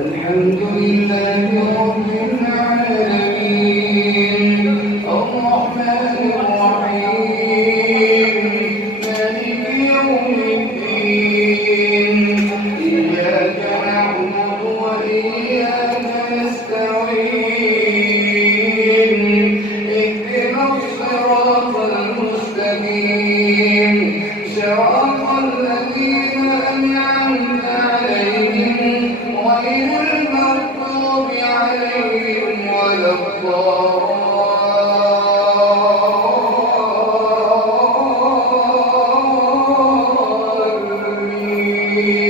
الحمد لله رب العالمين الرحمن الرحيم مالك يوم الدين إياك نعبد وإياك نستعين اهدنا الصراط المستقيم صراط الذين أنعمت عليهم غير المغضوب عليهم ولا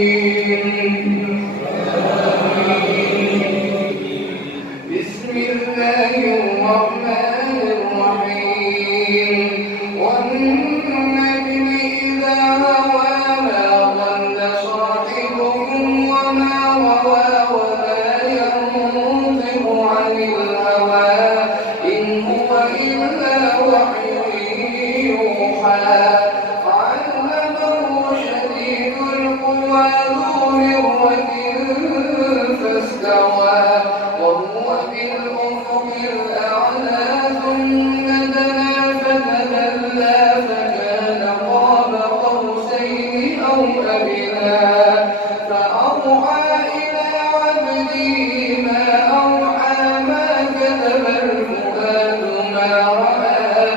الضالين. بسم الله الرحمن الرحيم والنجم إذا هوى ما ضل صاحبكم وما غوى وما ينطق عن الهوى إن هو إلا وحي يوحى علمه شديد القوى ذو مرة فاستوى وهو بالأفق الأعلى ثم دنا فتدلى فكان قاب قوسين أو أدنى فأوحى إلى عبده ما أوحى ما كذب الفؤاد ما رأى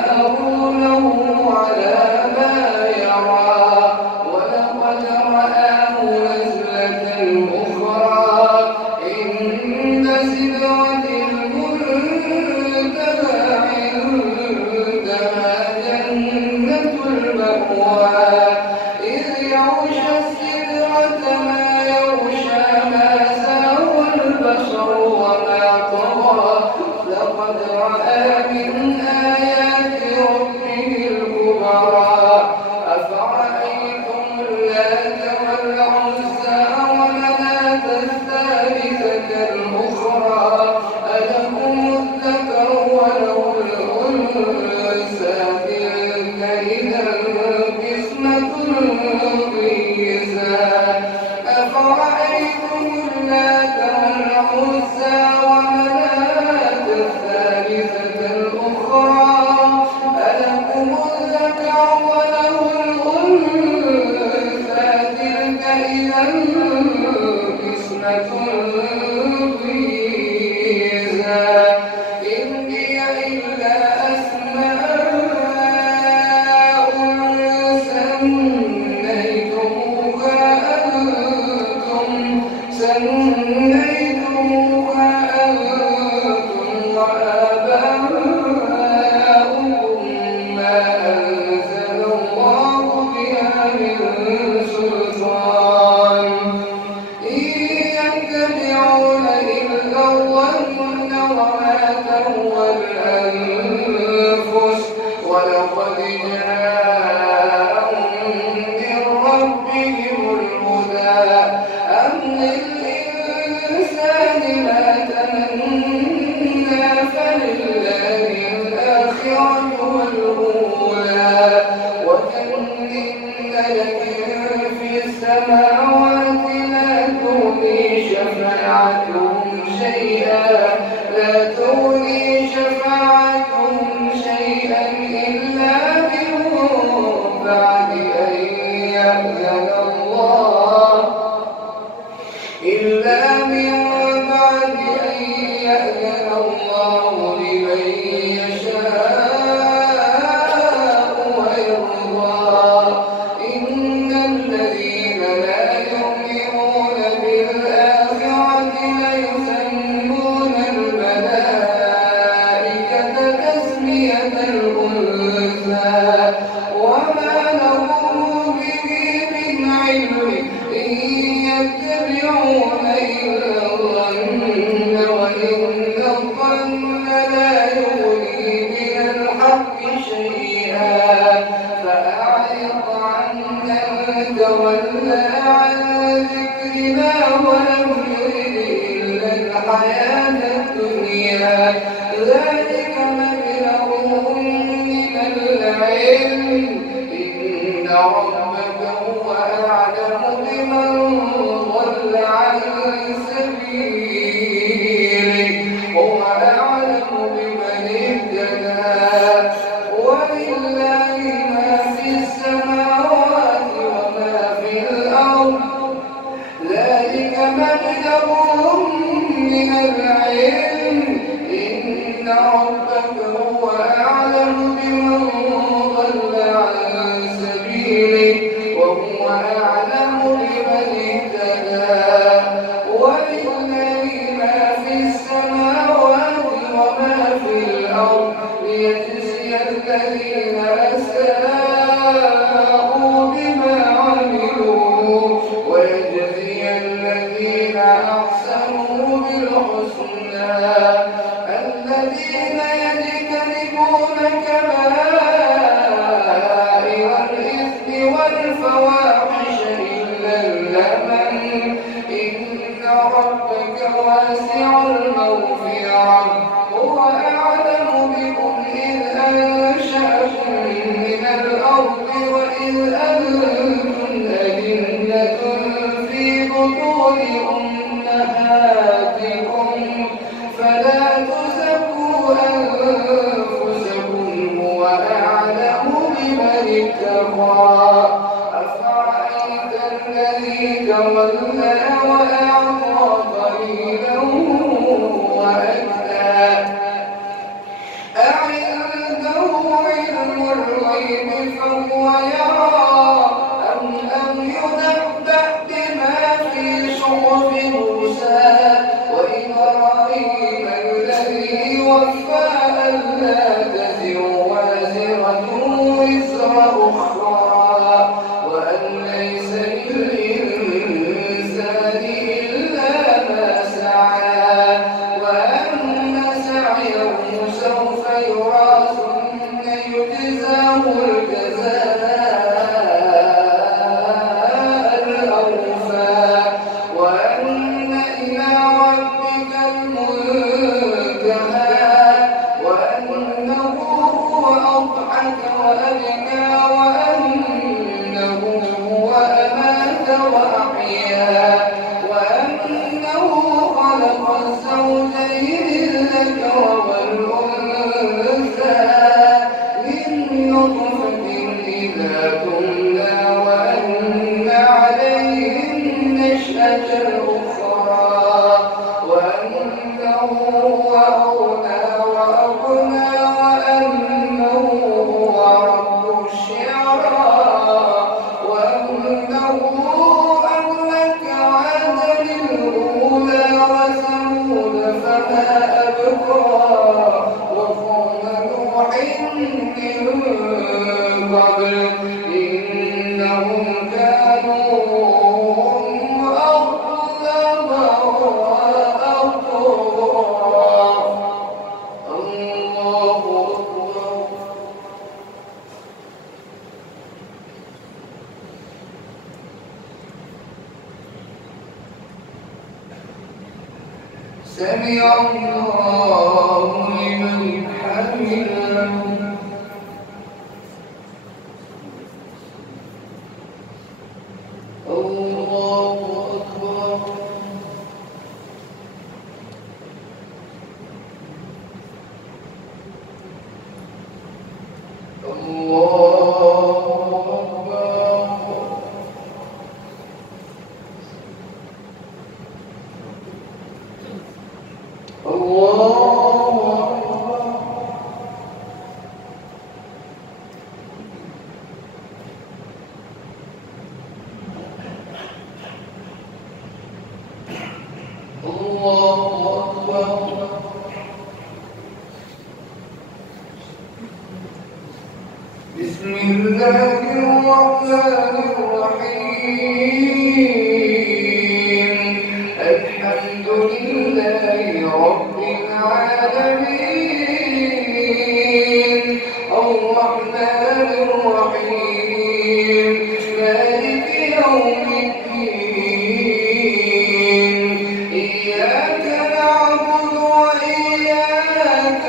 أفتمارونه على ما يرى ولقد رآه نزلة أخرى عند سدرة المنتهى عندها جنة المأوى إذ يغشى السدرة ما يغشى ما زاغ البصر وما طغى لقد رأى من آيات ربه الكبرى أفرأيتم اللات والعزى ومناة الثالثة الأخرى ألكم الذكر وله الأنثى تلك إذا قسمة ضيزى أفرأيتم اللات والعزى ومناة الثالثة الأخرى ألكم الذكر وله الأنثى تلك إذا قسمة ضيزى إن هي إلا أسماء سميتموها أنتم وآباؤكم ما أنزل الله بها من سلطان إن يتبعون إلا الظن وما تهوى الأنفس ولقد جاءهم من ربهم الهدى أم للإنسان ما تمنى فلله الآخرة والأولى وكم من ملك في السماوات لا تغني شفاعتهم إلا من بعد أن يأذن الله لمن يشاء ويرضى إن الذين لا يؤمنون بالآخرة ليسمون الملائكة تسمية الأنثى وما لهم به من علم إن يتبعون إلا الظن وإن الظن لا يغني من الحق شيئا فأعرض عمن تولى عن ذكرنا ولم يرد إلا الحياة الدنيا ذلك مبلغهم من العلم إن ربك هو أعلم بمن ضل عن ولله ما في السماوات وما في الأرض ذلك مبلغهم من العلم إن ربك هو أعلم بمن ضل عن سبيله وهو أعلم بمن اهتدى ولله ما في السماوات وما في الأرض ليجزي الذين أساءوا بما عملوا ويجزي الذين أحسنوا بالحسنى الذين يجتنبون كبائر الإثم والفواحش إلا اللمم إن ربك واسع المغفرة هو أعلم بكم إذ أنشأكم من الأرض وإذ أنتم أجنة في بطون أمهاتكم فلا تزكوا أنفسكم هو أعلم بمن اتقى أفرأيت الذي تولى وأعطى قليلا وأكدى أعنده علم الغيب فهو يرى أم لم ينبأ بما في صحف موسى وإبراهيم الذي وفى ألا تزر وازرة وزر أخرى وأن ليس للإنسان إلا ما سعى وأن سعيه سوف يرى ثم يجزاه الجزاء الأوفى وأن إلى ربك المنتهى وأنه هو أضحك وأبكى وأنه هو أمات وأحيا وأنه خلق الزوجين الذكر والأنثى من نطفة إذا تمنى وأن عليه النشأة الأخرى وأنه هو أغنى وأقنى وأنه هو رب الشعرى وأنه أهلك عادا الأولى وثمود فما أبقى وقوم نوح من قبل إنهم كانوا هم أظلم وأطغى الله أكبر سمع الله لمن حمده الله أكبر الله أكبر بسم الله الرحمن الرحيم الحمد لله رب العالمين الرحمن الرحيم مالك يوم الدين إياك نعبد وإياك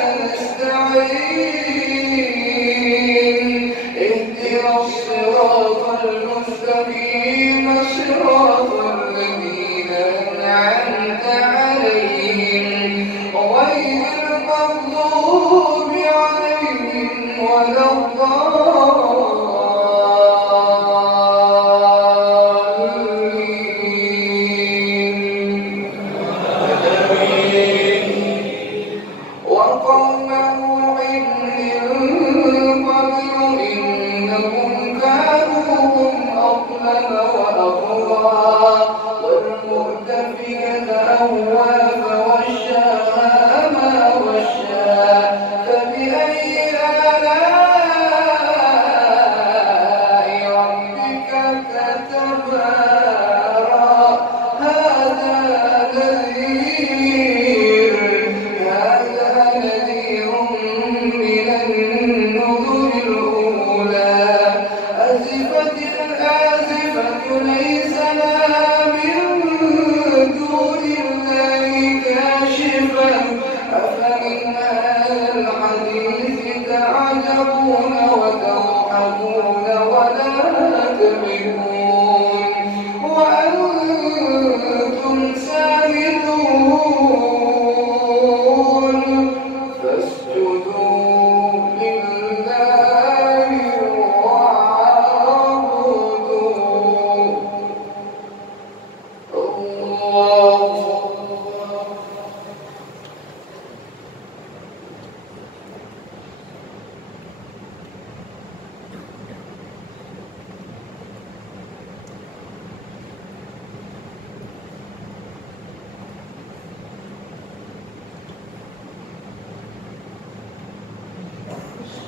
نستعين اهدنا الصراط المستقيم صراط الذين أنعمت عليهم غير المغضوب عليهم ولا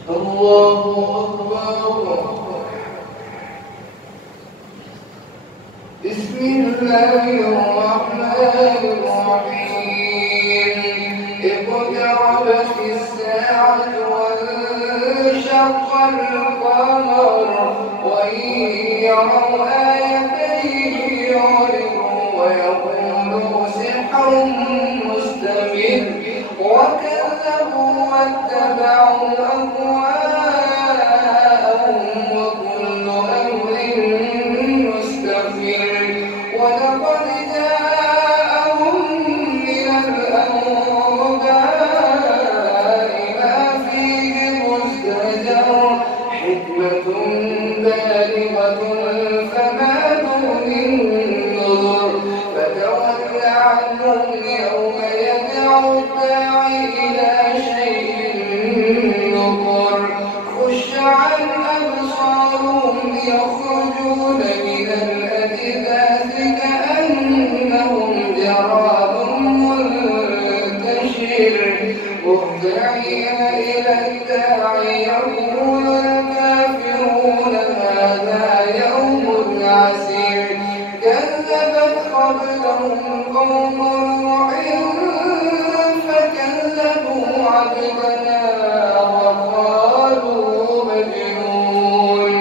الله أكبر. بسم الله الرحمن الرحيم. اقتربت الساعة وانشق القمر وإن يروا آية يعرضوا ويقولوا سحر مستمر وكذبوا واتبعوا أهواءهم وكل أمر مستقر ولقد جاءهم من الأنباء ما فيه مزدجر حكمة بالغة فما تغني النذر فتول عنهم يوم يدعو الداعي إلى شيء نكر خش عن أبصارهم يخرجون من الأجداث كأنهم جراد منتشر مهطعين إلى الداعي يقول الكافرون هذا يوم عسير كذبت قبلهم قوم نوح فكذبوا عبدنا وقالوا مجنون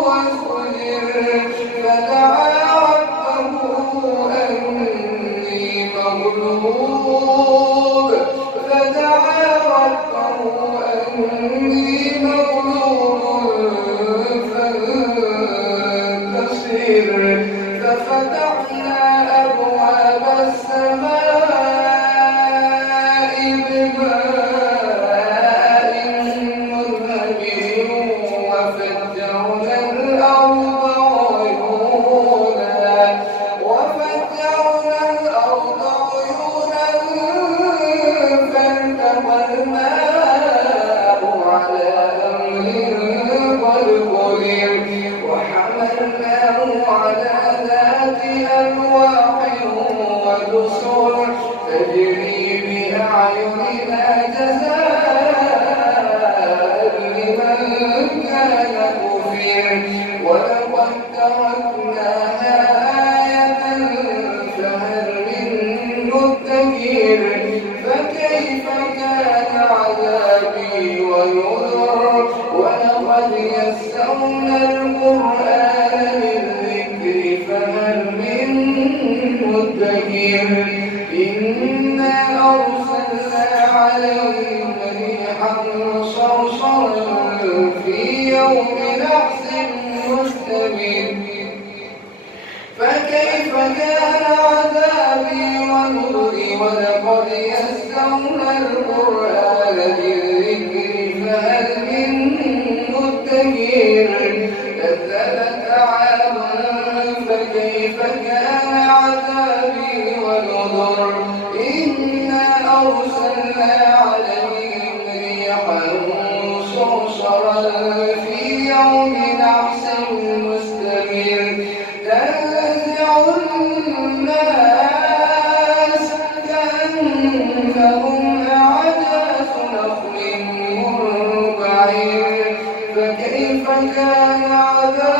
واسجر فدعا ربه أني مغلوب فانتصر ففتحنا أبواب السماء بماء منهمر وفجرنا الأرض عيونا فالتقى الماء على أمر قد قدر وحملناه على ذات ألواح ودسر تجري بأعيننا جزاء لمن كان كفر ولقد تركناها آية فهل من مدكر فكيف كان عذابي ونذر ولقد يسرنا القرآن للذكر فهل من مدكر إنا أرسلنا عليهم ريحا صرصرا في يوم نحس مستمر فكيف كان عذابي ونذر ولقد يسرنا القرآن صفحا صرصرا في يوم نحس مستمر تنزع الناس كأنهم أعجاز نخل منقعر فكيف كان عذابي